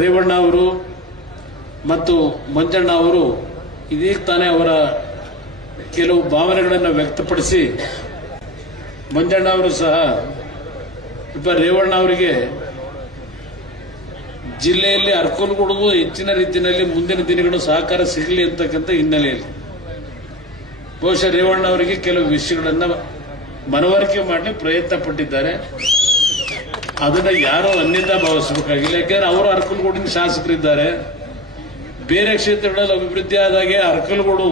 ರೇವಣ್ಣ ಅವರು ಮತ್ತು ಮಂಜಣ್ಣ ಅವರು ಇದೀಗ ತಾನೇ ಅವರ ಕೆಲವು ಭಾವನೆಗಳನ್ನು ವ್ಯಕ್ತಪಡಿಸಿ ಮಂಜಣ್ಣ ಅವರು ಸಹ ಇಬ್ಬ ರೇವಣ್ಣ ಅವರಿಗೆ ಜಿಲ್ಲೆಯಲ್ಲಿ ಅರ್ಕೊಲ್ಗೊಡುವುದು ಹೆಚ್ಚಿನ ರೀತಿಯಲ್ಲಿ ಮುಂದಿನ ದಿನಗಳು ಸಹಕಾರ ಸಿಗಲಿ ಅಂತಕ್ಕಂಥ ಹಿನ್ನೆಲೆಯಲ್ಲಿ. ಬಹುಶಃ ರೇವಣ್ಣ ಅವರಿಗೆ ಕೆಲವು ವಿಷಯಗಳನ್ನು ಮನವರಿಕೆ ಮಾಡಿ ಪ್ರಯತ್ನ ಪಟ್ಟಿದ್ದಾರೆ. ಅದನ್ನ ಯಾರೋ ಅನ್ಯತ ಭಾವಿಸ್ಬೇಕಾಗಿಲ್ಲ. ಯಾಕೆಂದ್ರೆ ಅವರು ಅರ್ಕಲ್ಗೂಡಿನ ಶಾಸಕರಿದ್ದಾರೆ. ಬೇರೆ ಕ್ಷೇತ್ರಗಳಲ್ಲಿ ಅಭಿವೃದ್ಧಿ ಆದಾಗೆ ಅರ್ಕಲ್ಗೂಡು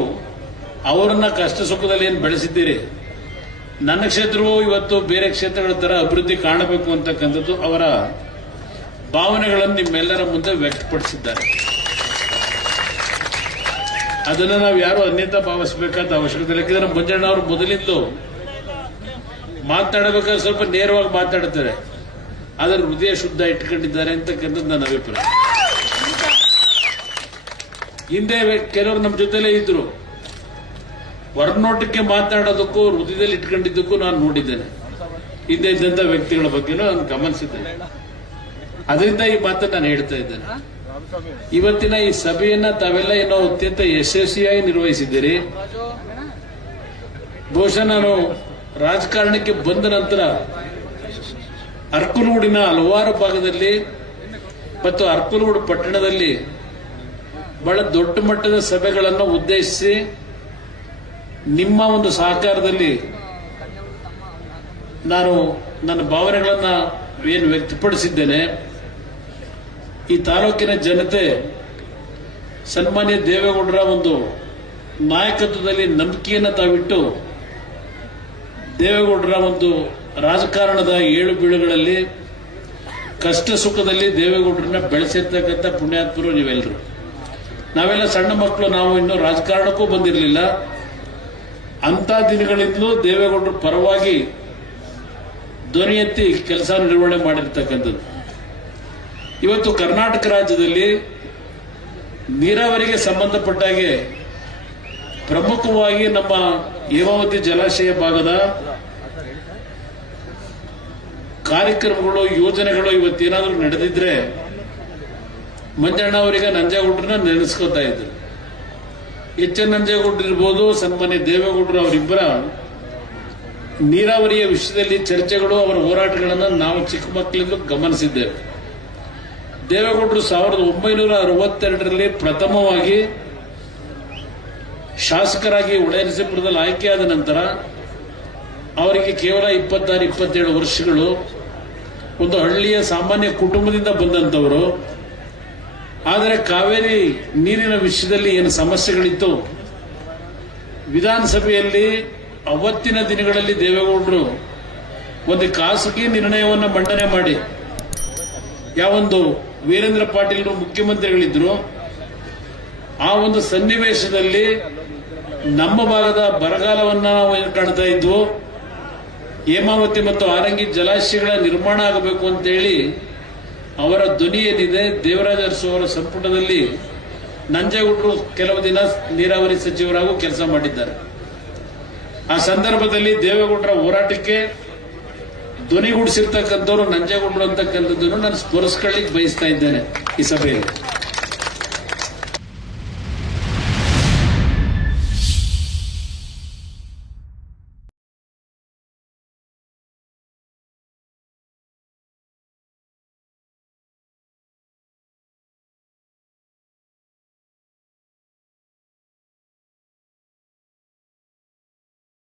ಅವರನ್ನ ಕಷ್ಟ ಸುಖದಲ್ಲಿ ಏನು ಬೆಳೆಸಿದ್ದೀರಿ? ನನ್ನ ಕ್ಷೇತ್ರವೂ ಇವತ್ತು ಬೇರೆ ಕ್ಷೇತ್ರಗಳ ತರ ಅಭಿವೃದ್ಧಿ ಕಾಣಬೇಕು ಅಂತಕ್ಕಂಥದ್ದು ಅವರ ಭಾವನೆಗಳನ್ನು ನಿಮ್ಮೆಲ್ಲರ ಮುಂದೆ ವ್ಯಕ್ತಪಡಿಸಿದ್ದಾರೆ. ಅದನ್ನು ನಾವು ಯಾರು ಅನ್ಯತಾ ಭಾವಿಸಬೇಕಾದ ಅವಶ್ಯಕತೆ ಯಾಕಂದ್ರೆ ಮಂಜಣ್ಣ ಅವರು ಮೊದಲಿಂದು ಮಾತಾಡಬೇಕಾದ್ರೆ ಸ್ವಲ್ಪ ನೇರವಾಗಿ ಮಾತಾಡ್ತಾರೆ. ಅದರ ಹೃದಯ ಶುದ್ಧ ಇಟ್ಕೊಂಡಿದ್ದಾರೆ ಅಂತಕ್ಕಂಥದ್ದು ನನ್ನ ಅಭಿಪ್ರಾಯ. ಹಿಂದೆ ಕೆಲವರು ನಮ್ಮ ಜೊತೆಲೇ ಇದ್ರು. ಹೊರನೋಟಕ್ಕೆ ಮಾತಾಡೋದಕ್ಕೂ, ಹೃದಯದಲ್ಲಿ ಇಟ್ಕೊಂಡಿದ್ದಕ್ಕೂ ನಾನು ನೋಡಿದ್ದೇನೆ. ಹಿಂದೆ ಇದ್ದಂತ ವ್ಯಕ್ತಿಗಳ ಬಗ್ಗೆನೂ ನಾನು ಗಮನಿಸಿದ್ದೇನೆ. ಅದರಿಂದ ಈ ಮಾತನ್ನು ನಾನು ಹೇಳ್ತಾ ಇದ್ದೇನೆ. ಇವತ್ತಿನ ಈ ಸಭೆಯನ್ನ ತಾವೆಲ್ಲ ಏನೋ ಅತ್ಯಂತ ಯಶಸ್ವಿಯಾಗಿ ನಿರ್ವಹಿಸಿದ್ದೀರಿ. ಬಹುಶಃ ನಾನು ರಾಜಕಾರಣಕ್ಕೆ ಬಂದ ನಂತರ ಅರ್ಕಲಗೂಡಿನ ಹಲವಾರು ಭಾಗದಲ್ಲಿ ಮತ್ತು ಅರ್ಕುನೂಡು ಪಟ್ಟಣದಲ್ಲಿ ಬಹಳ ದೊಡ್ಡ ಮಟ್ಟದ ಸಭೆಗಳನ್ನು ಉದ್ದೇಶಿಸಿ ನಿಮ್ಮ ಒಂದು ಸಹಕಾರದಲ್ಲಿ ನಾನು ನನ್ನ ಭಾವನೆಗಳನ್ನು ಏನು ವ್ಯಕ್ತಪಡಿಸಿದ್ದೇನೆ. ಈ ತಾಲೂಕಿನ ಜನತೆ ಸನ್ಮಾನ್ಯ ದೇವೇಗೌಡರ ಒಂದು ನಾಯಕತ್ವದಲ್ಲಿ ನಂಬಿಕೆಯನ್ನು ತಾವಿಟ್ಟು ದೇವೇಗೌಡರ ಒಂದು ರಾಜಕಾರಣದ ಏಳು ಬೀಳುಗಳಲ್ಲಿ ಕಷ್ಟ ಸುಖದಲ್ಲಿ ದೇವೇಗೌಡರನ್ನ ಬೆಳೆಸಿರ್ತಕ್ಕಂಥ ಪುಣ್ಯಾತ್ಮರು ನೀವೆಲ್ಲರೂ ನಾವೆಲ್ಲ ಸಣ್ಣ ಮಕ್ಕಳು, ನಾವು ಇನ್ನೂ ರಾಜಕಾರಣಕ್ಕೂ ಬಂದಿರಲಿಲ್ಲ. ಅಂಥ ದಿನಗಳಿಂದಲೂ ದೇವೇಗೌಡರ ಪರವಾಗಿ ಧ್ವನಿ ಎತ್ತಿ ಕೆಲಸ ನಿರ್ವಹಣೆ ಮಾಡಿರ್ತಕ್ಕಂಥದ್ದು. ಇವತ್ತು ಕರ್ನಾಟಕ ರಾಜ್ಯದಲ್ಲಿ ನೀರಾವರಿಗೆ ಸಂಬಂಧಪಟ್ಟಾಗೆ ಪ್ರಮುಖವಾಗಿ ನಮ್ಮ ಹೇಮಾವತಿ ಜಲಾಶಯ ಭಾಗದ ಕಾರ್ಯಕ್ರಮಗಳು, ಯೋಜನೆಗಳು ಇವತ್ತೇನಾದರೂ ನಡೆದಿದ್ರೆ ಮಂಜಣ್ಣ ಅವರಿಗೆ ನಂಜೇಗೌಡ್ರನ್ನ ನೆನೆಸ್ಕೊತಾ ಇದ್ರು. ಎಚ್ ಎನ್ ನಂಜೇಗೌಡರು ಇರ್ಬೋದು, ಸನ್ಮಾನ್ಯ ದೇವೇಗೌಡರು ಅವರಿಬ್ಬರ ನೀರಾವರಿಯ ವಿಷಯದಲ್ಲಿ ಚರ್ಚೆಗಳು, ಅವರ ಹೋರಾಟಗಳನ್ನು ನಾವು ಚಿಕ್ಕ ಮಕ್ಕಳಿಂದ ಗಮನಿಸಿದ್ದೇವೆ. ದೇವೇಗೌಡರು ಸಾವಿರದ ಒಂಬೈನೂರ ಅರವತ್ತೆರಡರಲ್ಲಿ ಪ್ರಥಮವಾಗಿ ಶಾಸಕರಾಗಿ ಉಡನರಸೀಪುರದಲ್ಲಿ ಆಯ್ಕೆಯಾದ ನಂತರ, ಅವರಿಗೆ ಕೇವಲ ಇಪ್ಪತ್ತಾರು, ಇಪ್ಪತ್ತೇಳು ವರ್ಷಗಳು ಒಂದು ಹಳ್ಳಿಯ ಸಾಮಾನ್ಯ ಕುಟುಂಬದಿಂದ ಬಂದಂತವರು ಆದರೆ ಕಾವೇರಿ ನೀರಿನ ವಿಷಯದಲ್ಲಿ ಏನು ಸಮಸ್ಯೆಗಳಿತ್ತು? ವಿಧಾನಸಭೆಯಲ್ಲಿ ಅವತ್ತಿನ ದಿನಗಳಲ್ಲಿ ದೇವೇಗೌಡರು ಒಂದು ಖಾಸಗಿ ನಿರ್ಣಯವನ್ನು ಮಂಡನೆ ಮಾಡಿ ಯಾವೊಂದು ವೀರೇಂದ್ರ ಪಾಟೀಲ್ ಮುಖ್ಯಮಂತ್ರಿಗಳಿದ್ರು, ಆ ಒಂದು ಸನ್ನಿವೇಶದಲ್ಲಿ ನಮ್ಮ ಭಾಗದ ಬರಗಾಲವನ್ನು ನಾವು ಕಾಣ್ತಾ ಇದ್ವು. ಹೇಮಾವತಿ ಮತ್ತು ಆರಂಗಿ ಜಲಾಶಯಗಳ ನಿರ್ಮಾಣ ಆಗಬೇಕು ಅಂತೇಳಿ ಅವರ ಧ್ವನಿ ಏನಿದೆ ದೇವರಾಜ ಅರಸು ಅವರ ಸಂಪುಟದಲ್ಲಿ ನಂಜೇಗುಡ್ರು ಕೆಲವು ದಿನ ನೀರಾವರಿ ಸಚಿವರಾಗೂ ಕೆಲಸ ಮಾಡಿದ್ದಾರೆ. ಆ ಸಂದರ್ಭದಲ್ಲಿ ದೇವೇಗೌಡರ ಹೋರಾಟಕ್ಕೆ ಧ್ವನಿಗೂಡಿಸಿರ್ತಕ್ಕಂಥವ್ರು, ನಂಜೇಗೌಡರು ಅಂತಕ್ಕಂಥದ್ದನ್ನು ನಾನು ಸ್ಮರಿಸ್ಕೊಳ್ಳಿಕ್ಕೆ ಬಯಸ್ತಾ ಇದ್ದೇನೆ ಈ ಸಭೆಯಲ್ಲಿ.